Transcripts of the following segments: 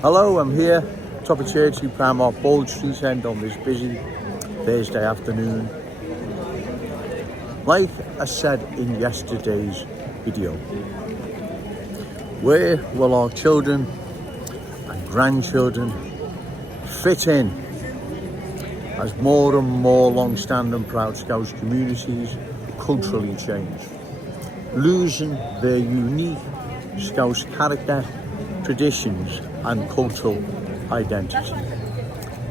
Hello, I'm here, top of Churchley, Primark, Bold Street End on this busy Thursday afternoon. Like I said in yesterday's video, where will our children and grandchildren fit in as more and more long-standing proud Scouse communities culturally change, losing their unique Scouse character, traditions and cultural identity?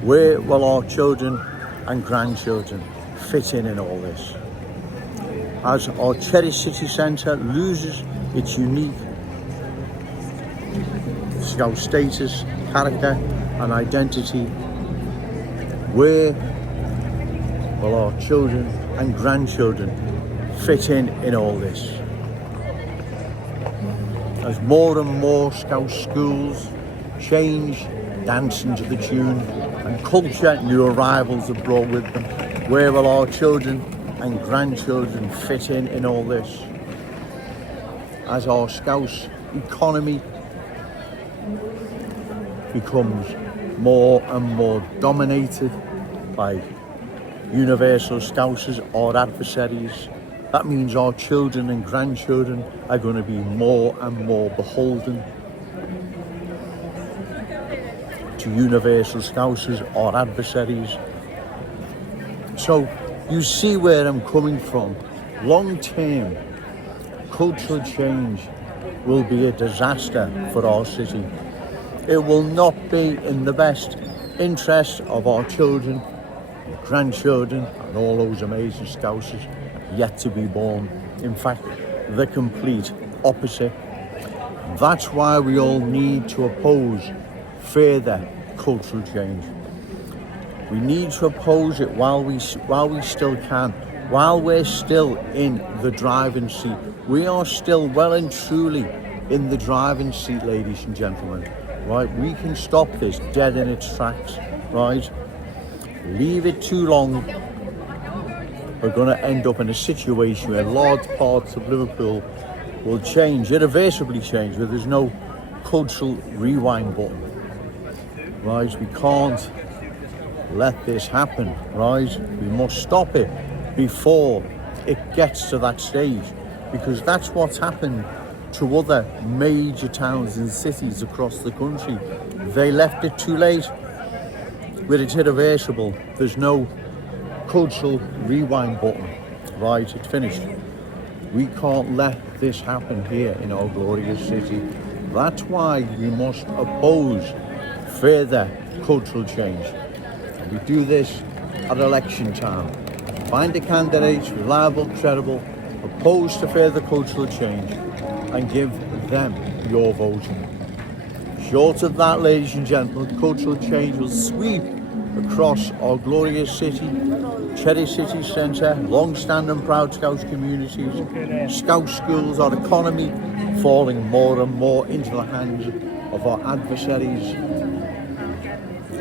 Where will our children and grandchildren fit in all this? As our Cherry City Centre loses its unique Scouse status, character and identity, where will our children and grandchildren fit in all this? As more and more Scouse schools change, dancing to the tune, and culture new arrivals are brought with them, where will our children and grandchildren fit in all this? As our Scouse economy becomes more and more dominated by universal Scousers or adversaries, that means our children and grandchildren are going to be more and more beholden to universal Scousers or adversaries. So you see where I'm coming from. Long-term cultural change will be a disaster for our city. It will not be in the best interest of our children, grandchildren and all those amazing Scousers yet to be born. In fact, the complete opposite. That's why we all need to oppose further cultural change. We need to oppose it while we still can, while we're still in the driving seat. We are still well and truly in the driving seat, ladies and gentlemen. Right, we can stop this dead in its tracks. Right, leave it too long, we're going to end up in a situation where large parts of Liverpool will change, irreversibly change, where there's no cultural rewind button. Right, we can't let this happen. Right, we must stop it before it gets to that stage, because that's what's happened to other major towns and cities across the country. They left it too late, where it's irreversible. There's no cultural rewind button. Right, it's finished. We can't let this happen here in our glorious city. That's why we must oppose further cultural change. And we do this at election time. Find a candidate reliable, credible, opposed to further cultural change, and give them your vote. Short of that, ladies and gentlemen, cultural change will sweep across our glorious city, Cherry City Centre, long-standing proud Scouse communities, Scouse schools, our economy falling more and more into the hands of our adversaries.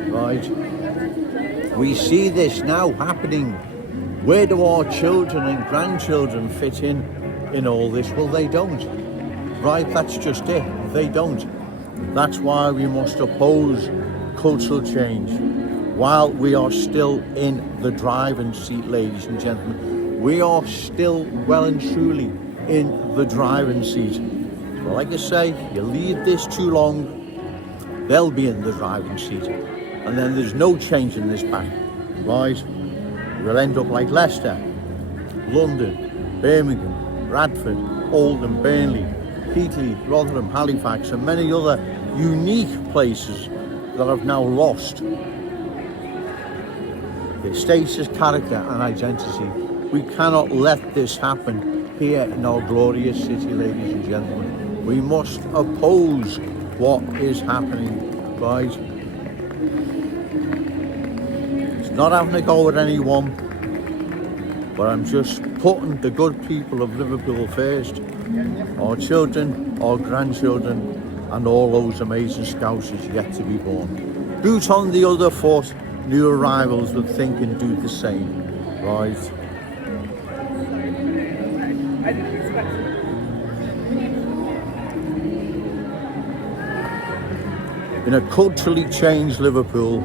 Right, we see this now happening. Where do our children and grandchildren fit in all this? Well, they don't. Right, that's just it. They don't. That's why we must oppose cultural change while we are still in the driving seat, ladies and gentlemen. We are still well and truly in the driving seat. But like I say, you leave this too long, they'll be in the driving seat. And then there's no changing this back. Right? We'll end up like Leicester, London, Birmingham, Bradford, Oldham, Burnley, Peatley, Rotherham, Halifax and many other unique places that have now lost their status, character and identity. We cannot let this happen here in our glorious city, ladies and gentlemen. We must oppose what is happening, right? It's not having a go at anyone, but I'm just putting the good people of Liverpool first. Our children, our grandchildren and all those amazing Scousers yet to be born. Boot on the other foot, new arrivals would think and do the same, right? In a culturally changed Liverpool,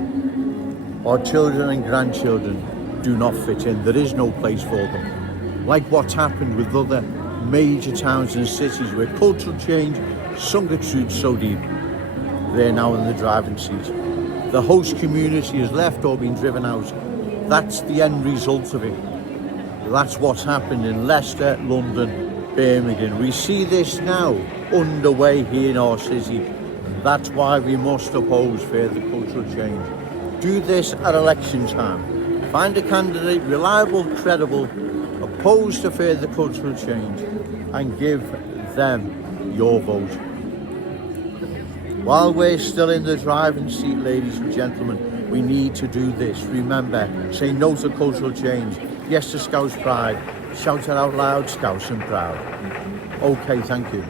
our children and grandchildren do not fit in. There is no place for them. Like what's happened with other major towns and cities where cultural change sunk its roots so deep, they're now in the driving seat. The host community has left or been driven out. That's the end result of it. That's what's happened in Leicester, London, Birmingham. We see this now underway here in our city. That's why we must oppose further cultural change. Do this at election time. Find a candidate reliable, credible, opposed to further cultural change, and give them your vote. While we're still in the driving seat, ladies and gentlemen, we need to do this. Remember, say no to cultural change, yes to Scouse pride, shout it out loud, Scouse and proud. Okay, thank you.